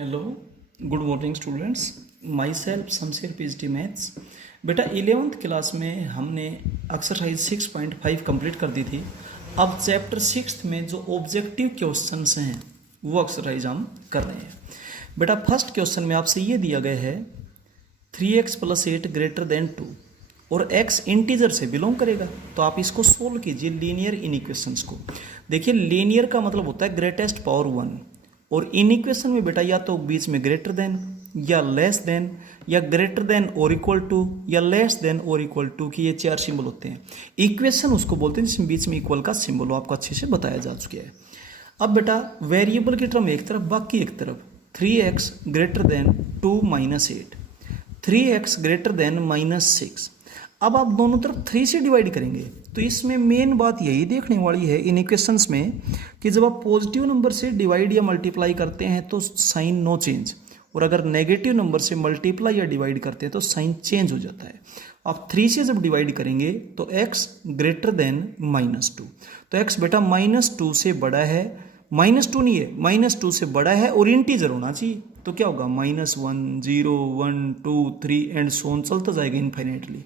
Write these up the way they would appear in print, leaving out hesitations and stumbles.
Hello, good morning students. My self Shamsher PhD maths. बेटा 11th class में हमने exercise 6.5 complete कर दी थी। अब चैप्टर 6 में जो ऑब्जेक्टिव क्वेश्चंस हैं वो एक्सरसाइज हम कर रहे हैं। बेटा फर्स्ट क्वेश्चन में आपसे ये दिया गया है 3x + 8 ग्रेटर देन 2 और x इंटीजर से बिलोंग करेगा, तो आप इसको सोल्व कीजिए लीनियर इनइक्वेशंस को। देखिए लीनियर का मतलब होता है ग्रेटेस्ट पावर 1 और इन इक्वेशन में बेटा या तो बीच में ग्रेटर देन या लेस देन या ग्रेटर देन और इक्वल टू या लेस देन और इक्वल टू की ये चार सिंबल होते हैं। इक्वेशन उसको बोलते हैं जिसमें बीच में इक्वल का सिंबल हो, आपको अच्छे से बताया जा चुका है। अब बेटा वेरिएबल की टर्म एक तरफ बाकी एक तरफ 3x greater than 2 - 8, 3x greater than -6। अब आप दोनों तरफ 3 से डिवाइड करेंगे तो इसमें मेन बात यही देखने वाली है इन इक्वेशंस में कि जब आप पॉजिटिव नंबर से डिवाइड या मल्टीप्लाई करते हैं तो साइन नो चेंज, और अगर नेगेटिव नंबर से मल्टीप्लाई या डिवाइड करते हैं तो साइन चेंज हो जाता है। आप 3 से जब डिवाइड करेंगे तो x ग्रेटर देन -2, तो x बेटा -2 से बड़ा है, -2 नहीं है, -2 से बड़ा है और इंटीजर होना चाहिए, तो क्या होगा -1 0 1 2 3 एंड सो ऑन चलता जाएगा इनफाइनाइटली।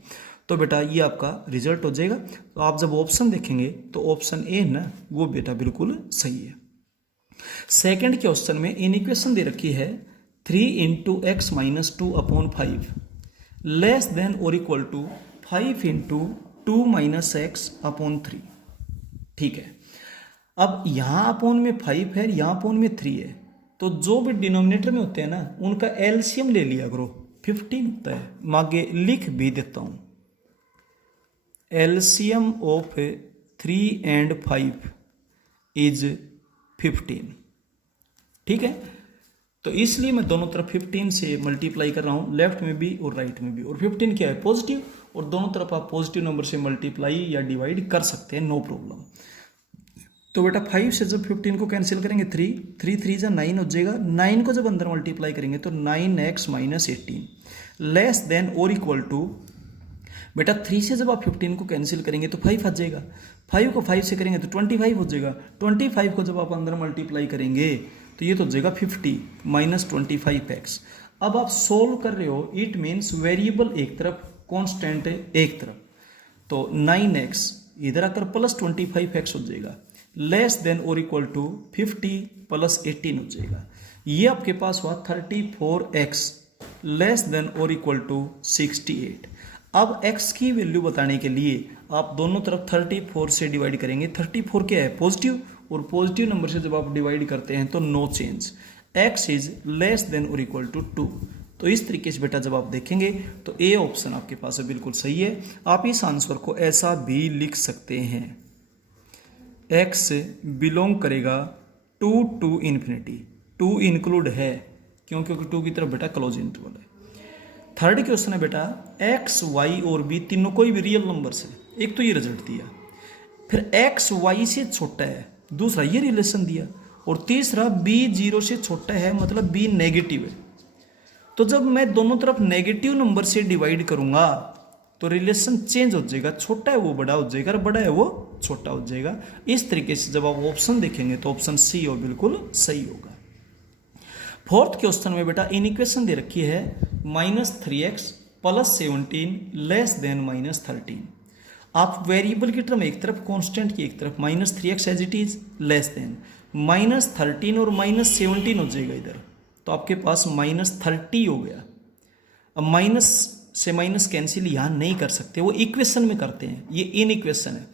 तो बेटा ये आपका रिजल्ट हो जाएगा। तो आप जब ऑप्शन देखेंगे तो ऑप्शन ए है ना, वो बेटा बिल्कुल सही है। सेकंड क्वेश्चन में इन इक्वेशन दे रखी है 3 × x - 2/5 लेस देन और इक्वल टू 5 × 2 - x/3। ठीक है, अब यहां अपोन में 5 है, यहां अपोन में 3 है, तो जो भी डिनोमिनेटर में होते हैं ना उनका एलसीएम ले लिया करो, 15 होता है। मागे लिख भी देता हूं, LCM of 3 and 5 is 15। ठीक है, तो इसलिए मैं दोनों तरफ 15 से मल्टीप्लाई कर रहा हूं, लेफ्ट में भी और राइट में भी। और 15 क्या है, पॉजिटिव, और दोनों तरफ आप पॉजिटिव नंबर से मल्टीप्लाई या डिवाइड कर सकते हैं, नो प्रॉब्लम। तो बेटा 5 से जब 15 को कैंसिल करेंगे 3 3 जा 9 हो जाएगा। 9 को जब अंदर मल्टीप्लाई करेंगे तो 9x - 18 लेस देन और इक्वल टू, बेटा 3 से जब आप 15 को कैंसिल करेंगे तो 5 आ जाएगा, 5 को 5 से करेंगे तो 25 हो जाएगा, 25 को जब आप अंदर मल्टीप्लाई करेंगे तो ये तो हो जाएगा 50 - 25x। अब आप सोल्व कर रहे हो, इट मीन्स वेरिएबल एक तरफ कांस्टेंट एक तरफ, तो 9x इधर आकर प्लस 25x हो जाएगा, लेस देन और इक्वल टू 50 + 18 हो जाएगा। ये आपके पास हुआ 34x लेस देन और इक्वल टू 68। अब x की वैल्यू बताने के लिए आप दोनों तरफ 34 से डिवाइड करेंगे। 34 क्या है, पॉजिटिव, और पॉजिटिव नंबर से जब आप डिवाइड करते हैं तो no change, x is less than और इक्वल टू 2। तो इस तरीके से बेटा जब आप देखेंगे तो ए ऑप्शन आपके पास है, बिल्कुल सही है। आप इस आंसर को ऐसा भी लिख सकते हैं, x बिलोंग करेगा 2 to ∞, 2 इंक्लूड है क्योंकि 2 की तरफ बेटा क्लोज इंटरवल है। थर्ड क्वेश्चन है बेटा x y और b तीनों कोई भी रियल नंबर से, एक तो ये रिजल्ट दिया, फिर x y से छोटा है, दूसरा ये रिलेशन दिया, और तीसरा b 0 से छोटा है मतलब b नेगेटिव है। तो जब मैं दोनों तरफ नेगेटिव नंबर से डिवाइड करूंगा तो रिलेशन चेंज हो जाएगा, छोटा है वो बड़ा हो जाएगा और बड़ा है वो छोटा हो जाएगा। इस तरीके से जब आप ऑप्शन देखेंगे तो ऑप्शन सी हो बिल्कुल सही होगा। फोर्थ क्वेश्चन में बेटा इन इक्वेशन दे रखी है -3x + 17 लेस देन -13। आप वेरिएबल की टर्म एक तरफ कांस्टेंट की एक तरफ, -3x as it is less than -13 और -17 हो जाएगा इधर, तो आपके पास -30 हो गया। अब माइनस से माइनस कैंसिल यहां नहीं कर सकते, वो इक्वेशन में करते हैं, ये इन इक्वेशन है।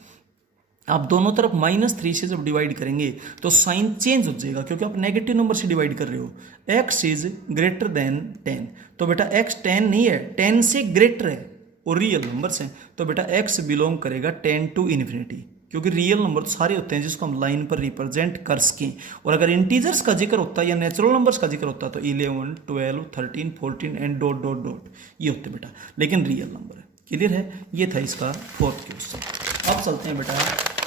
आप दोनों तरफ -3 से जब डिवाइड करेंगे तो साइन चेंज हो जाएगा क्योंकि आप नेगेटिव नंबर से डिवाइड कर रहे हो। x इज ग्रेटर देन 10, तो बेटा x 10 नहीं है, 10 से ग्रेटर है और रियल नंबर्स हैं, तो बेटा x बिलोंग करेगा 10 to ∞, क्योंकि रियल नंबर तो सारे होते हैं जिसको हम लाइन पर रिप्रेजेंट कर सकें। और अगर इंटीजर्स का जिक्र होता है या नेचुरल नंबर्स का जिक्र होता है तो 11 12 13 14 एंड डॉट डॉट डॉट ये होते बेटा, लेकिन रियल नंबर है। क्लियर है, ये था इसका फोर्थ क्वेश्चन। अब चलते हैं बेटा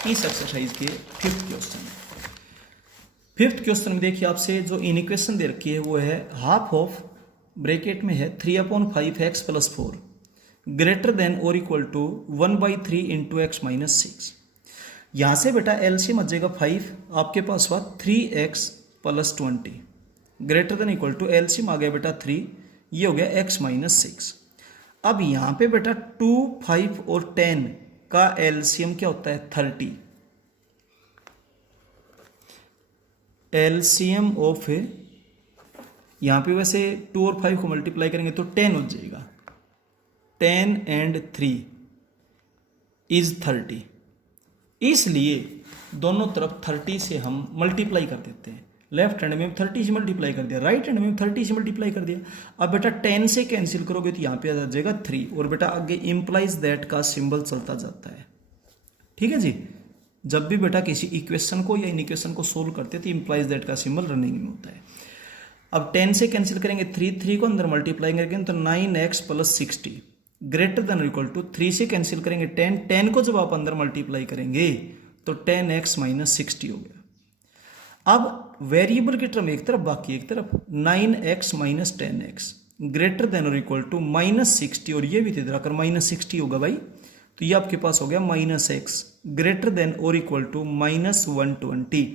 इस एक्सरसाइज के फिफ्थ क्वेश्चन में। फिफ्थ क्वेश्चन में देखिए आपसे जो इन इक्वेशन दे रखी है वो है हाफ ऑफ ब्रैकेट में है 3/5x + 4 ग्रेटर देन और इक्वल टू 1/3 × x - 6। यहां से बेटा एलसीएम आ जाएगा 5, आपके पास हुआ 3x + 20 greater than equal to LCM आ गया बेटा 3, ये हो गया x माइनस 6। अब यहाँ पे बेटा 2, 5 और 10 का एलसीएम क्या होता है 30। एलसीएम ऑफ यहाँ पे वैसे 2 और 5 को मल्टीप्लाई करेंगे तो 10 हो जाएगा। 10 एंड 3 इज 30, इसलिए दोनों तरफ 30 से हम मल्टीप्लाई कर देते हैं। लेफ्ट हैंड में 30 से मल्टीप्लाई कर दिया, राइट हैंड में 30 से मल्टीप्लाई कर दिया। अब बेटा 10 से कैंसिल करोगे तो यहाँ पे आ जाएगा 3, और बेटा आगे इम्प्लाइज दैट का सिंबल चलता जाता है। ठीक है जी, जब भी बेटा किसी इक्वेशन को या इन इक्वेशन को सोल्व करते हैं तो इम्प्लाइज दैट का सिंबल रनिंग में होता है। अब 10 से कैंसिल करेंगे 3 को अंदर मल्टीप्लाई करेंगे तो 9x plus 60 greater than equal to 3 से कैंसिल करेंगे 10 को जब आप अंदर मल्टीप्लाई करेंगे तो 10x माइनस 60 हो गया। अब वेरिएबल की टर्म एक तरफ बाकी एक तरफ 9x minus 10x greater than और इक्वल टू माइनस 60, और ये भी इधर आकर माइनस 60 होगा भाई, तो ये आपके पास हो गया माइनस x ग्रेटर देन और इक्वल टू माइनस 120।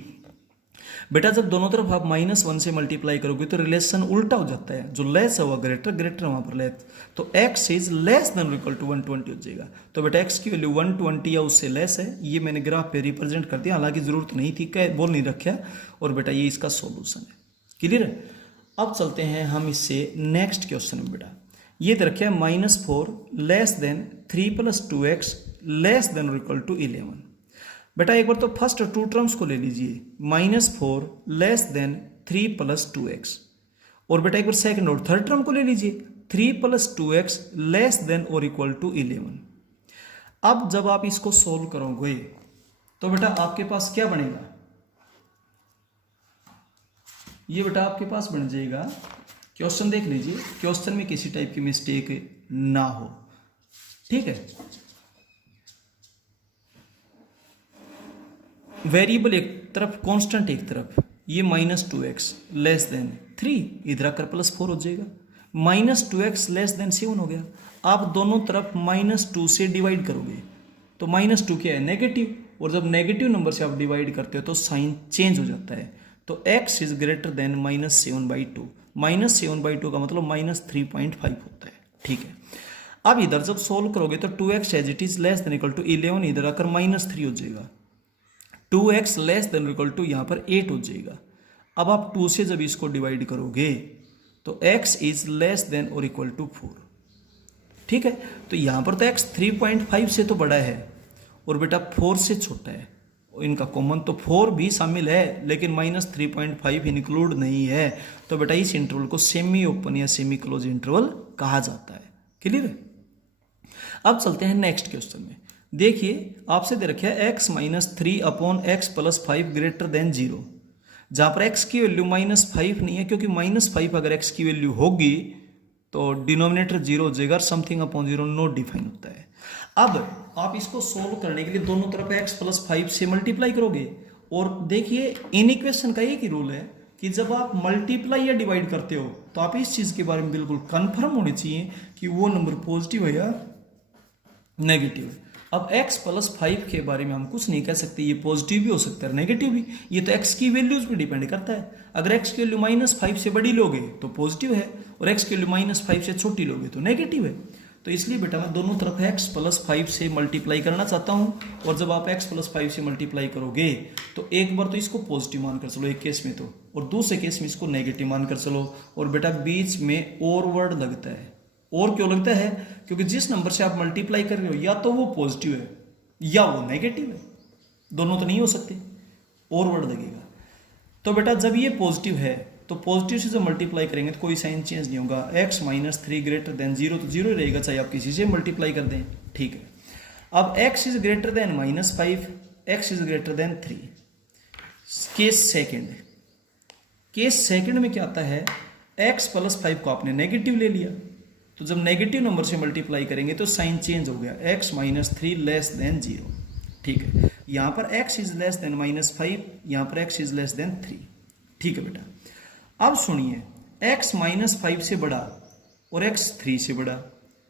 बेटा जब दोनों तरफ आप -1 से मल्टीप्लाई करोगे तो रिलेशन उल्टा हो जाता है, जो लेस है वह ग्रेटर, ग्रेटर वहां पर लेस, तो x is less than equal to 120 हो जाएगा। तो बेटा x की वैल्यू 120 या उससे लेस है, ये मैंने ग्राफ पे रिप्रेजेंट कर दिया, हालांकि जरूरत नहीं थी, क्या बोल नहीं रखा, और बेटा ये इसका सॉल्यूशन है। क्लियर है? अब चलते हैं हम इससे नेक्स्ट क्वेश्चन में। बेटा ये रखे -4 less than 3 plus 2x less than equal to 11। बेटा एक बार तो फर्स्ट 2 टर्म्स को ले लीजिए, -4 लेस देन 3 प्लस 2x, और बेटा एक बार सेकंड और थर्ड टर्म को ले लीजिए 3 प्लस 2x लेस देन और इक्वल टू 11। अब जब आप इसको सोल्व करोगे तो बेटा आपके पास क्या बनेगा, ये बेटा आपके पास बन जाएगा, क्वेश्चन देख लीजिए, क्वेश्चन में किसी टाइप की मिस्टेक ना हो। ठीक है, वेरिएबल एक तरफ कांस्टेंट एक तरफ, ये -2x लेस देन 3 इधर आकर +4 हो जाएगा, -2x लेस देन 7 हो गया। आप दोनों तरफ -2 से डिवाइड करोगे तो -2 क्या है नेगेटिव, और जब नेगेटिव नंबर से आप डिवाइड करते हो तो साइन चेंज हो जाता है, तो x इज ग्रेटर देन -7/2, -7/2 का मतलब -3.5 होता है। ठीक है, अब इधर जब सोल्व करोगे तो 2x as it is less than equal to 11 इधर आकर -3 हो जाएगा, 2x less than equal to यहाँ पर 8 हो जाएगा। अब आप 2 से जब इसको डिवाइड करोगे तो x इज लेस देन और इक्वल टू 4। ठीक है, तो यहाँ पर तो x 3.5 से तो बड़ा है और बेटा 4 से छोटा है, इनका कॉमन तो 4 भी शामिल है लेकिन -3.5 इंक्लूड नहीं है, तो बेटा इस इंटरवल को सेमी ओपन या सेमी क्लोज इंटरवल कहा जाता है। क्लियर है? अब चलते हैं नेक्स्ट क्वेश्चन में। देखिए आपसे दे रखा है x minus 3 upon x plus 5 greater then 0, जहां पर x की वैल्यू -5 नहीं है, क्योंकि -5 अगर x की वैल्यू होगी तो डिनोमिनेटर 0 हो जाएगा, समथिंग अपॉन 0 नॉट डिफाइन होता है। अब आप इसको सोल्व करने के लिए दोनों तरफ x प्लस 5 से मल्टीप्लाई करोगे, और देखिए इन इक्वेशन का एक ही रूल है कि जब आप मल्टीप्लाई या डिवाइड करते हो तो आप इस चीज के बारे में बिल्कुल कंफर्म होने चाहिए कि वो नंबर पॉजिटिव है या नेगेटिव है। अब x प्लस 5 के बारे में हम कुछ नहीं कह सकते, ये पॉजिटिव भी हो सकता है नेगेटिव भी, ये तो x की वैल्यूज पे डिपेंड करता है। अगर x की वैल्यू -5 से बड़ी लोगे तो पॉजिटिव है, और x की वैल्यू -5 से छोटी लोगे तो नेगेटिव है। तो इसलिए बेटा मैं दोनों तरफ x प्लस 5 से मल्टीप्लाई करना चाहता हूँ, और जब आप x प्लस 5 से मल्टीप्लाई करोगे तो एक बार तो इसको पॉजिटिव मानकर चलो एक केस में, तो और दूसरे केस में इसको नेगेटिव मानकर चलो, और बेटा बीच में और वर्ड लगता है। और क्यों लगता है? क्योंकि जिस नंबर से आप मल्टीप्लाई कर रहे हो या तो वो पॉजिटिव है या वो नेगेटिव है, दोनों तो नहीं हो सकते, और वर्ड लगेगा। तो बेटा जब ये पॉजिटिव है तो पॉजिटिव से जब मल्टीप्लाई करेंगे तो कोई साइन चेंज नहीं होगा, x माइनस 3 ग्रेटर देन 0 तो 0 ही रहेगा, चाहे आप किसी से मल्टीप्लाई कर दें। ठीक है, अब x is greater then -5, x is greater then 3। Case second में क्या आता है, x प्लस 5 को आपने नेगेटिव ले लिया, तो जब नेगेटिव नंबर से मल्टीप्लाई करेंगे तो साइन चेंज हो गया, x माइनस 3 लेस देन 0। ठीक है, यहाँ पर x इज लेस देन -5, यहाँ पर x इज लेस देन 3। ठीक है बेटा, अब सुनिए x -5 से बड़ा और x 3 से बड़ा,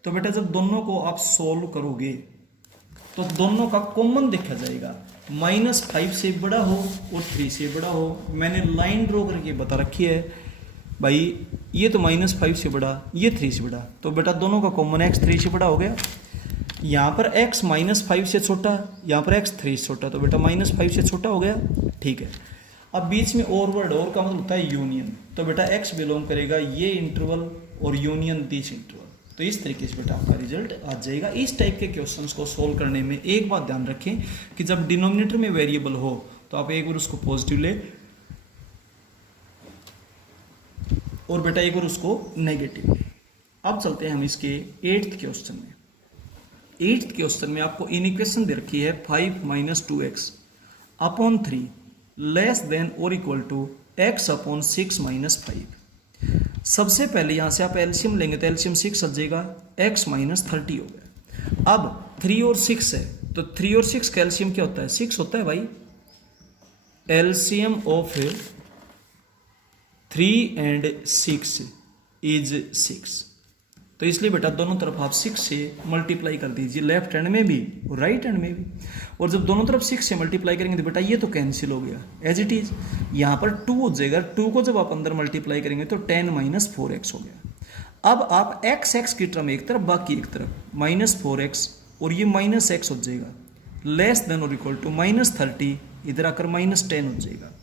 तो बेटा जब दोनों को आप सोल्व करोगे तो दोनों का कॉमन देखा जाएगा, -5 से बड़ा हो और 3 से बड़ा हो। मैंने लाइन ड्रॉ करके बता रखी है, भाई ये तो -5 से बड़ा, ये 3 से बड़ा, तो बेटा दोनों का कॉमन x 3 से बड़ा हो गया। यहाँ पर x -5 से छोटा, यहाँ पर x 3 से छोटा, तो बेटा -5 से छोटा हो गया। ठीक है, अब बीच में और वर्ड, और का मतलब होता है यूनियन, तो बेटा x बिलोंग करेगा ये इंटरवल और यूनियन दिस इंटरवल। तो इस तरीके से बेटा आपका रिजल्ट आ जाएगा। इस टाइप के क्वेश्चंस को सोल्व करने में एक बात ध्यान रखें कि जब डिनोमिनेटर में वेरिएबल हो तो आप एक बार उसको पॉजिटिव ले और बेटा एक बार उसको नेगेटिव ले। अब चलते हैं हम इसके 8th क्वेश्चन में। 8th क्वेश्चन में आपको इन इक्वेशन दे रखी है 5 - 2x अपॉन 3 लेस देन और इक्वल टू x अपॉन 6 - 5। सबसे पहले यहां से आप एलसीएम लेंगे तो एलसीएम 6 आ जाएगा, x - 30 हो गया। अब 3 और 6 है, तो 3 और 6 का एलसीएम क्या होता है? 6 होता है भाई। LCM of 3 and 6 is 6। तो इसलिए बेटा दोनों तरफ आप 6 से मल्टीप्लाई कर दीजिए, लेफ्ट हैंड में भी और राइट हैंड में भी। और जब दोनों तरफ 6 से मल्टीप्लाई करेंगे तो बेटा ये तो कैंसिल हो गया एज इट इज। यहाँ पर 2 हो जाएगा, 2 को जब आप अंदर मल्टीप्लाई करेंगे तो 10 - 4x हो गया। अब आप x की टर्म एक तरफ, बाकी एक तरफ -4x और ये -x हो जाएगा, लेस देन और इक्वल टू -30, इधर आकर -10 हो जाएगा,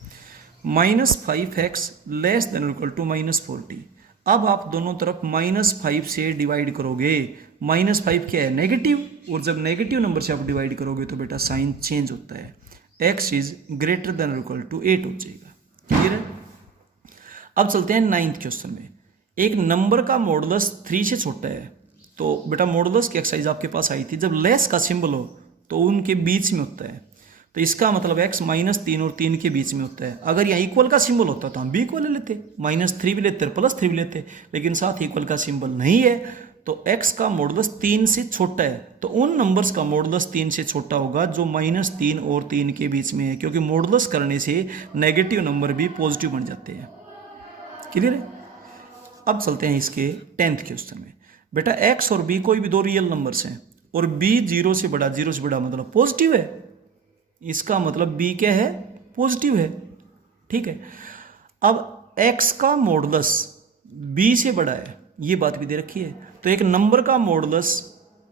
-5x लेस देन और इक्वल टू -40। अब आप दोनों तरफ -5 से डिवाइड करोगे, -5 क्या है? नेगेटिव, और जब नेगेटिव नंबर से आप डिवाइड करोगे तो बेटा साइन चेंज होता है, x इज ग्रेटर देन और इक्वल टू 8 हो जाएगा। क्लियर है? अब चलते हैं 9th क्वेश्चन में। एक नंबर का मॉडुलस 3 से छोटा है, तो बेटा मॉडुलस की एक्सरसाइज आपके पास आई थी, जब लेस का सिंबल हो तो उनके बीच में होता है, तो इसका मतलब x -3 और 3 के बीच में होता है। अगर यहाँ इक्वल का सिंबल होता तो हम भी इक्वल ले लेते, -3 भी लेते, +3 भी लेते, लेकिन साथ इक्वल का सिंबल नहीं है, तो x का मॉडुलस 3 से छोटा है, तो उन नंबर्स का मॉडुलस 3 से छोटा होगा जो -3 और 3 के बीच में है, क्योंकि मॉडुलस करने से नेगेटिव नंबर भी पॉजिटिव बन जाते हैं। क्लियर है? अब चलते हैं इसके 10th क्वेश्चन में। बेटा x और b कोई भी दो रियल नंबर्स हैं और b 0 से बड़ा मतलब पॉजिटिव है, इसका मतलब b क्या है? पॉजिटिव है। ठीक है, अब x का मॉडुलस b से बड़ा है, ये बात भी दे रखी है, तो एक नंबर का मॉडुलस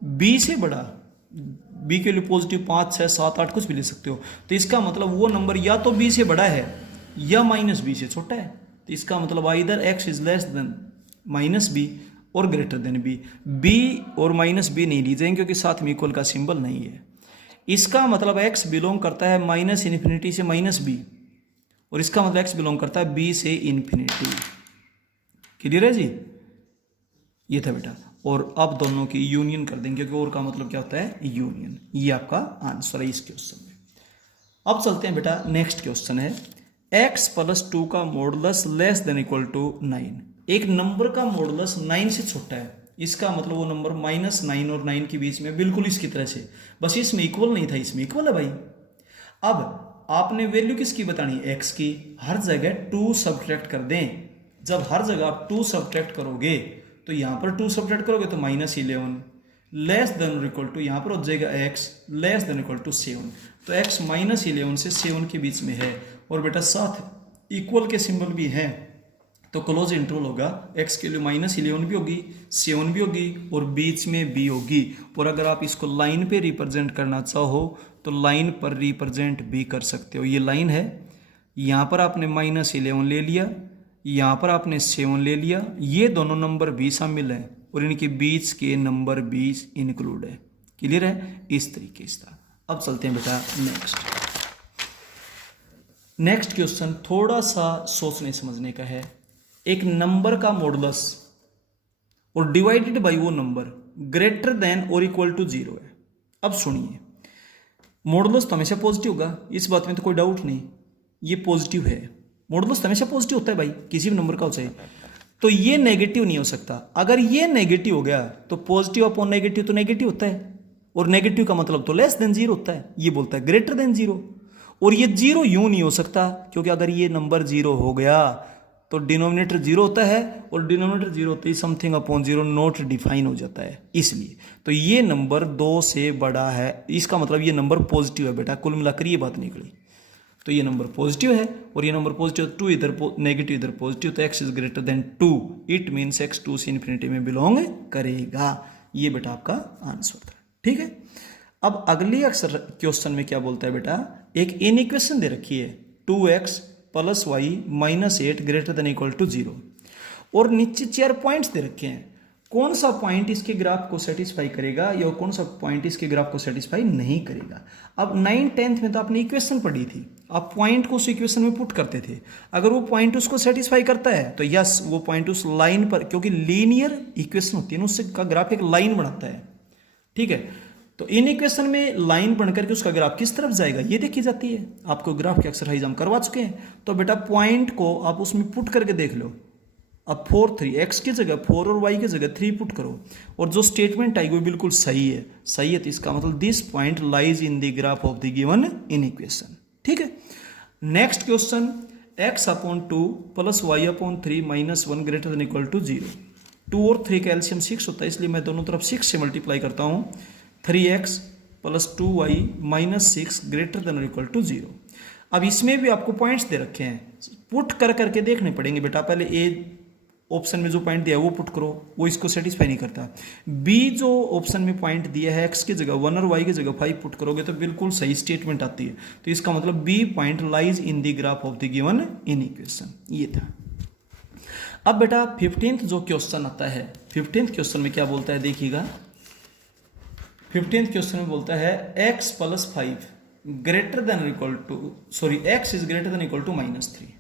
b से बड़ा, b के लिए पॉजिटिव 5, 6, 7, 8 कुछ भी ले सकते हो, तो इसका मतलब वो नंबर या तो b से बड़ा है या -b से छोटा है, तो इसका मतलब either x is less then -b और ग्रेटर देन b। b और -b नहीं ली जाएंगे क्योंकि साथ में इक्वल का सिंबल नहीं है। इसका मतलब x बिलोंग करता है -∞ से -b, और इसका मतलब x बिलोंग करता है b से इन्फिनिटी। क्लियर है जी? ये था बेटा, और अब दोनों की यूनियन कर देंगे, क्योंकि और का मतलब क्या होता है? यूनियन। ये आपका आंसर है इस क्वेश्चन में। अब चलते हैं बेटा, नेक्स्ट क्वेश्चन है x + 2 का modulus less than equal to 9। एक नंबर का मॉडुलस 9 से छोटा है, इसका मतलब वो नंबर -9 और 9 के बीच में बिल्कुल इसकी तरह से, बस इसमें इक्वल नहीं था, इसमें इक्वल है भाई। अब आपने वैल्यू किसकी बतानी? x की। हर जगह 2 सब्ट्रैक्ट कर दें। जब हर जगह आप 2 सब्ट्रैक्ट करोगे तो यहाँ पर 2 सब्ट्रैक्ट करोगे तो -11 लेस देन और इक्वल टू, यहाँ पर हो जाएगा x less than equal to 7। तो x -11 से 7 के बीच में है, और बेटा साथ इक्वल के सिंबल भी हैं, तो क्लोज इंटरवल होगा, x के लिए -11 भी होगी, 7 भी होगी और बीच में b होगी। और अगर आप इसको लाइन पे रिप्रेजेंट करना चाहो तो लाइन पर रिप्रेजेंट भी कर सकते हो। ये लाइन है, यहाँ पर आपने -11 ले लिया, यहाँ पर आपने 7 ले लिया, ये दोनों नंबर भी शामिल है और इनके बीच के नंबर 20 इंक्लूड है। क्लियर है? इस तरीके से था। अब चलते हैं बेटा नेक्स्ट क्वेश्चन थोड़ा सा सोचने समझने का है। एक नंबर का मॉडुलस और डिवाइडेड बाय वो नंबर ग्रेटर देन और इक्वल टू 0 है। अब सुनिए, मॉडुलस तो हमेशा पॉजिटिव होगा, इस बात में तो कोई डाउट नहीं, ये पॉजिटिव है। मॉडुलस तो हमेशा पॉजिटिव होता है भाई, किसी भी नंबर का हो चाहे, तो ये नेगेटिव नहीं हो सकता। अगर ये नेगेटिव हो गया तो पॉजिटिव अपॉन नेगेटिव तो नेगेटिव होता है, और नेगेटिव का मतलब तो लेस देन 0 होता है, ये बोलता है ग्रेटर देन 0। और ये 0 यूं नहीं हो सकता, क्योंकि अगर ये नंबर 0 हो गया तो डिनोमिनेटर 0 होता है, और डिनोमिनेटर 0 होते ही समथिंग अपॉन 0 नॉट डिफाइन हो जाता है, इसलिए तो ये नंबर 2 से बड़ा है, इसका मतलब ये नंबर पॉजिटिव है बेटा। कुल मिलाकर ये बात निकली। तो ये नंबर पॉजिटिव है और ये नंबर पॉजिटिव, 2 इधर नेगेटिव इधर पॉजिटिव, तो x is greater then 2, it means x 2 से इन्फिनिटी में बिलोंग करेगा। ये बेटा आपका आंसर था। ठीक है, अब अगली अक्सर क्वेश्चन में क्या बोलता है बेटा, एक इन इक्वेशन दे रखी है 2x + y - 8 greater than equal to 0 और नीचे 4 पॉइंट्स दे रखे हैं। कौन सा पॉइंट इसके ग्राफ को सेटिस्फाई करेगा या कौन सा पॉइंट इसके ग्राफ को सेटिस्फाई नहीं करेगा। अब 9th 10th में तो आपने इक्वेशन पढ़ी थी, आप पॉइंट को उस इक्वेशन में पुट करते थे, अगर वो पॉइंट उसको सेटिस्फाई करता है तो यस वो पॉइंट उस लाइन पर, क्योंकि लीनियर इक्वेशन होती है ना, उससे का ग्राफ एक लाइन बनाता है। ठीक है, तो इन इक्वेशन में लाइन बन करके उसका ग्राफ किस तरफ जाएगा ये देखी जाती है। आपको ग्राफ की एक्सरसाइज हम करवा चुके हैं, तो बेटा पॉइंट को आप उसमें पुट करके देख लो। अब 4 3 x की जगह 4 और y की जगह 3 पुट करो और जो स्टेटमेंट आएगी वो बिल्कुल सही है। सही है तो इसका मतलब this point lies in the graph of the given inequation. ठीक है, next question, x/2 + y/3 - 1 greater than equal to 0। 2 और 3 का एलसीएम 6 होता है, इसलिए मैं दोनों तरफ 6 से मल्टीप्लाई करता हूँ। 3x + 2y - 6 greater than equal to 0। अब इसमें भी आपको पॉइंट्स दे रखे हैं, पुट कर करके देखने पड़ेंगे बेटा। पहले ए ऑप्शन में जो पॉइंट दिया है वो पुट करो, वो इसको सेटिस्फाई नहीं करता। बी जो ऑप्शन में पॉइंट दिया है x की जगह 1 और y की जगह 5 पुट करोगे तो बिल्कुल सही स्टेटमेंट आती है। तो इसका मतलब B point lies in the graph of the given inequation, ये था। अब बेटा 15th जो क्वेश्चन आता है, 15th क्वेश्चन में क्या बोलता है देखिएगा। 15th क्वेश्चन में बोलता है x + 5 greater than equal to, sorry x is greater than equal to -3,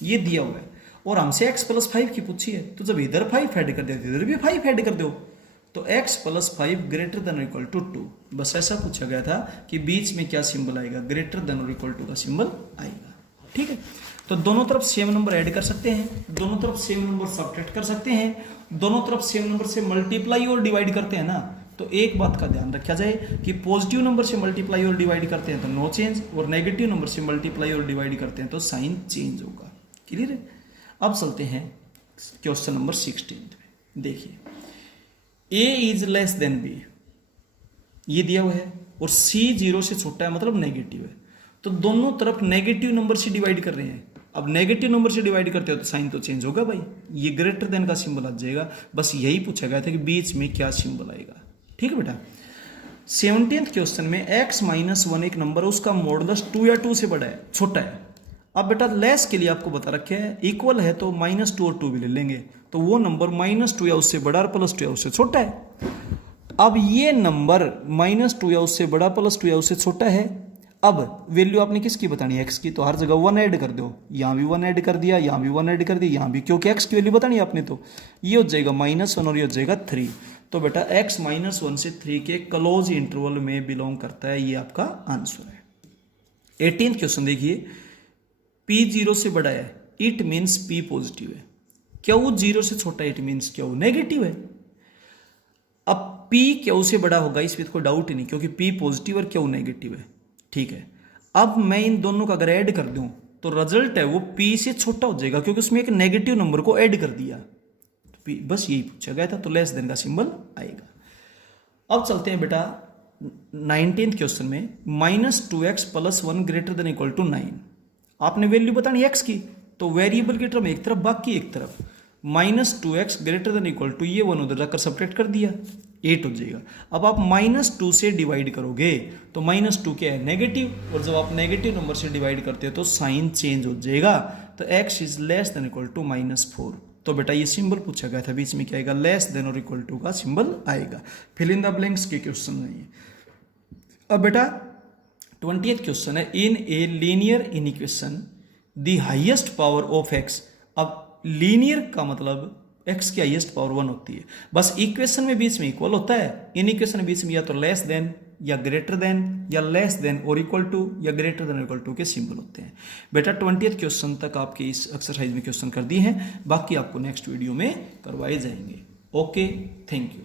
ये दिया हुआ है और हमसे x + 5 की पूछी है। तो जब इधर 5 ऐड कर दो इधर भी 5 ऐड कर दो, तो x + 5 greater than equal to 2। बस ऐसा पूछा गया था कि बीच में क्या सिंबल आएगा, ग्रेटर देन और इक्वल टू का सिंबल आएगा। ठीक है, तो दोनों तरफ सेम नंबर ऐड कर सकते हैं, दोनों तरफ सेम नंबर सब्ट्रैक्ट कर सकते हैं, दोनों तरफ सेम नंबर से मल्टीप्लाई और डिवाइड करते हैं ना। तो एक बात का ध्यान रखा जाए कि पॉजिटिव नंबर से मल्टीप्लाई और डिवाइड करते हैं तो नो चेंज, और नेगेटिव नंबर से मल्टीप्लाई और डिवाइड करते हैं तो साइन चेंज होगा। क्लियर है, अब चलते हैं क्वेश्चन नंबर 16 में। देखिए a is less then b, ये दिया हुआ है, और c 0 से छोटा है मतलब नेगेटिव है, तो दोनों तरफ नेगेटिव नंबर से डिवाइड कर रहे हैं। अब नेगेटिव नंबर से डिवाइड करते हो तो साइन तो चेंज होगा भाई, ये ग्रेटर देन का सिंबल आ जाएगा। बस यही पूछा गया था कि बीच में क्या सिंबल आएगा। ठीक है बेटा, 17th क्वेश्चन में x - 1 एक नंबर है, उसका मॉडुलस 2 या 2 से बड़ा है, छोटा है। अब बेटा लेस के लिए आपको बता रखे हैं, इक्वल है तो -2 और 2 भी ले लेंगे, तो वो नंबर -2 या उससे बड़ा और +2 या उससे छोटा है। अब ये नंबर -2 या उससे बड़ा +2 या उससे छोटा है। अब वैल्यू आपने किसकी बतानी है, x की, तो हर जगह 1 ऐड कर दो, यहाँ भी 1 ऐड कर दिया, यहाँ भी 1 ऐड कर दिया, यहाँ भी, क्योंकि x की वैल्यू बतानी है आपने, तो ये हो जाएगा -1 और ये हो जाएगा 3। तो बेटा x -1 से 3 के क्लोज इंटरवल में बिलोंग करता है, ये आपका आंसर है। 18th क्वेश्चन देखिए, p 0 से बड़ा है, इट मीन्स p पॉजिटिव है। क्यू 0 से छोटा है, इट मीन्स क्यू नेगेटिव है। अब p क्यू से बड़ा होगा इसमें कोई डाउट ही नहीं, क्योंकि p पॉजिटिव और क्यू नेगेटिव है। ठीक है, अब मैं इन दोनों का अगर ऐड कर दूं तो रिजल्ट है वो p से छोटा हो जाएगा, क्योंकि उसमें एक नेगेटिव नंबर को ऐड कर दिया। तो p, बस यही पूछा गया था, तो लेस देन का सिंबल आएगा। अब चलते हैं बेटा 19th क्वेश्चन में, -2x + 1 greater than equal to 9। आपने वैल्यू बतानी x की, तो वेरिएबल की टर्म एक तरफ बाकी एक तरफ, -2x greater than equal to, ये 1 उधर जाकर सब्ट्रैक्ट कर दिया, 8 हो जाएगा। अब आप -2 से डिवाइड करोगे तो -2 क्या है, नेगेटिव, और जब आप नेगेटिव नंबर से डिवाइड करते हो तो साइन चेंज हो जाएगा, तो x is less than equal to -4। तो बेटा ये सिंबल पूछा गया था, बीच में क्या आएगा, लेस देन और इक्वल टू का सिंबल आएगा। फिल इन द ब्लैंक्स के क्वेश्चन नहीं। अब बेटा 20th क्वेश्चन है, in a linear equation the highest power of x। अब लीनियर का मतलब x की हाईएस्ट पावर 1 होती है, बस इक्वेशन में बीच में इक्वल होता है, इन इक्वेशन में बीच में या तो लेस देन या ग्रेटर देन या लेस देन और इक्वल टू या ग्रेटर देन इक्वल टू के सिंबल होते हैं। बेटा 20th क्वेश्चन तक आपके इस एक्सरसाइज में क्वेश्चन कर दिए हैं, बाकी आपको नेक्स्ट वीडियो में करवाए जाएंगे। Okay, thank you.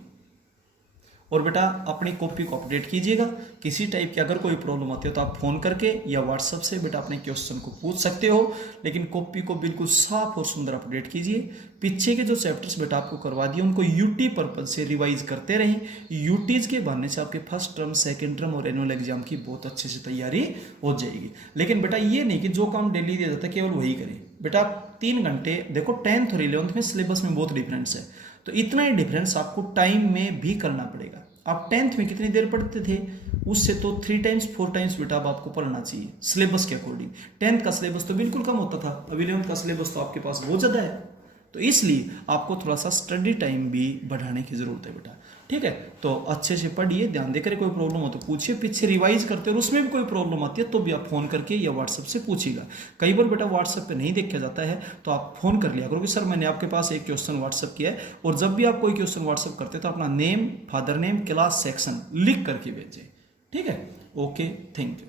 और बेटा अपनी कॉपी को अपडेट कीजिएगा। किसी टाइप की अगर कोई प्रॉब्लम आती है तो आप फोन करके या व्हाट्सएप से बेटा अपने क्वेश्चन को पूछ सकते हो, लेकिन कॉपी को बिल्कुल साफ और सुंदर अपडेट कीजिए। पीछे के जो चैप्टर्स बेटा आपको करवा दिए उनको यूटी पर्पज से रिवाइज करते रहें। यूटीज के बनने से आपके फर्स्ट टर्म, सेकेंड टर्म और एनुअल एग्जाम की बहुत अच्छे से तैयारी हो जाएगी। लेकिन बेटा ये नहीं कि जो काम डेली दिया जाता है केवल वही करें। बेटा 3 घंटे देखो, 10th और 11th में सिलेबस में बहुत डिफरेंस है, तो इतना ही डिफरेंस आपको टाइम में भी करना पड़ेगा। आप 10th में कितनी देर पढ़ते थे, उससे तो 3 टाइम्स 4 टाइम्स बेटा अब आपको पढ़ना चाहिए सिलेबस के अकॉर्डिंग। 10th का सिलेबस तो बिल्कुल कम होता था, अब 11th का सिलेबस तो आपके पास बहुत ज़्यादा है, तो इसलिए आपको थोड़ा सा स्टडी टाइम भी बढ़ाने की जरूरत है बेटा। ठीक है, तो अच्छे से पढ़िए, ध्यान देकर, कोई प्रॉब्लम हो तो पूछिए, पीछे रिवाइज करते और उसमें भी कोई प्रॉब्लम आती है तो भी आप फोन करके या व्हाट्सएप से पूछिएगा। कई बार बेटा व्हाट्सएप पे नहीं देखा जाता है तो आप फोन कर लिया करो कि सर मैंने आपके पास एक क्वेश्चन व्हाट्सएप किया है, और जब भी आप कोई क्वेश्चन व्हाट्सएप करते हैं तो अपना name, father name, class, section लिख करके भेजें। ठीक है, ओके, थैंक यू।